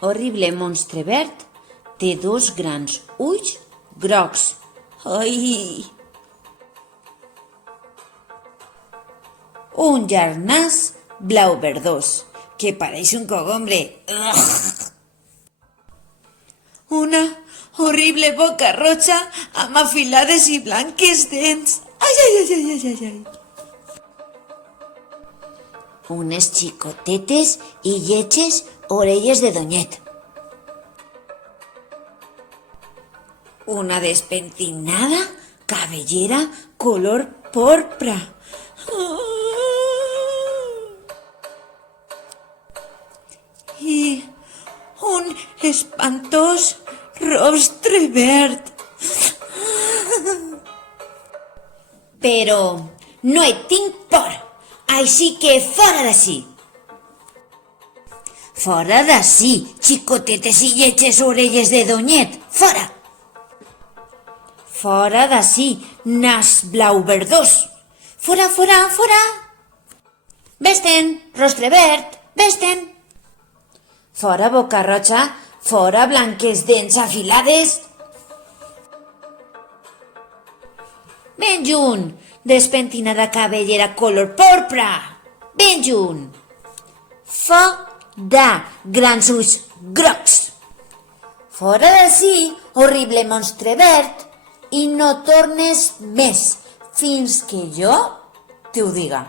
horrible monstre verd té dos grans ulls grocs. Ai! Un llarg nas blau verdós, que pareix un cogombre. Una horrible boca roja amb afilades i blanques dents. Ai, ai, ai, ai, ai, ai, ai. Unes xicotetes i lletges orelles de donyet. Una despentinada cabellera color porpra. I un espantós rostre verd. Però no et tinc por, així que fora d'ací. Fora d'ací, xicotetes i lletges orelles de donyet, fora! Fora d'ací, nas blau verdós. Fora, fora, fora! Vés-te'n, rostre verd, vés-te'n! Fora boca roja, fora blanques dents afilades. Ben junt, despentinada cabellera color porpra. Ben junt. Fora, grans ulls grocs. Fora d'ací, horrible monstre verd, i no tornes més fins que jo te ho diga.